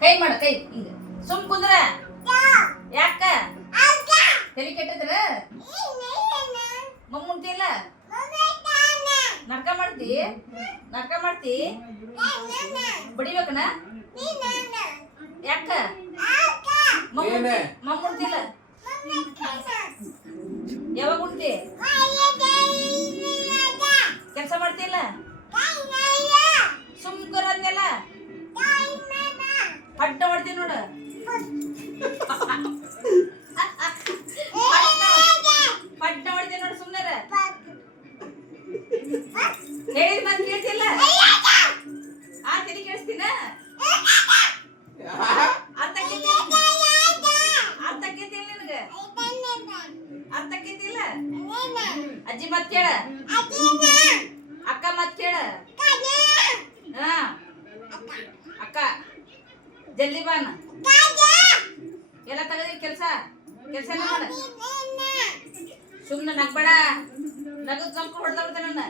ಕೈ ಮಾಡ ಕೈ ಹಿಂಗ ಸುಮ್ ಕುಂದ್ರ ಯಾಕ ತಲೆ ಕೆಟ್ಟದ್ರ ಮಮ್ಮುಂತಿಲ್ಲ ನಡ್ಕ ಮಾಡ್ತಿ ಬಡಿಬೇಕನ ಯಾಕ ಮಮ್ಮುಂತಿಲ್ಲ ಯಾವಾಗ ಉಂಟಿ ಕೆಲಸ ಮಾಡ್ತಿಲ್ಲ ಸುಮ್ಕರ ಅಂತೆಲ್ಲ ಪಡ್ಡ ಹೊಡ್ತೀನಿ ನೋಡ ಪಡ್ಡ ಹೊಡ್ತೀನಿ ನೋಡು ಸುಮ್ಮನೆ ಹೇಳಿದ ಮಾತು ಕೇಳ್ತಿಲ್ಲ ಆ ತಲೆ ಕೇಳಿಸ್ತೀನ ಅರ್ಥಕ್ಕೈತಿಲ್ಲ ನಿನಗ ಅರ್ಥಕ್ಕೈತಿಲ್ಲ ಅಜ್ಜಿ ಮತ್ ಕೇಳ ಅಕ್ಕ ಮತ್ ಕೇಳ ಹಾ ಅಕ್ಕ ಜಲ್ದಿ ಬಾನ ಎಲ್ಲ ತಗದಿ ಕೆಲಸ ಎಲ್ಲ ಮಾಡ ಸುಮ್ಮನೆ ನಗ್ಬೇಡ ನಗದ್ ಸ್ವಲ್ಪ ಹೊಡೆದ ನನ್ನ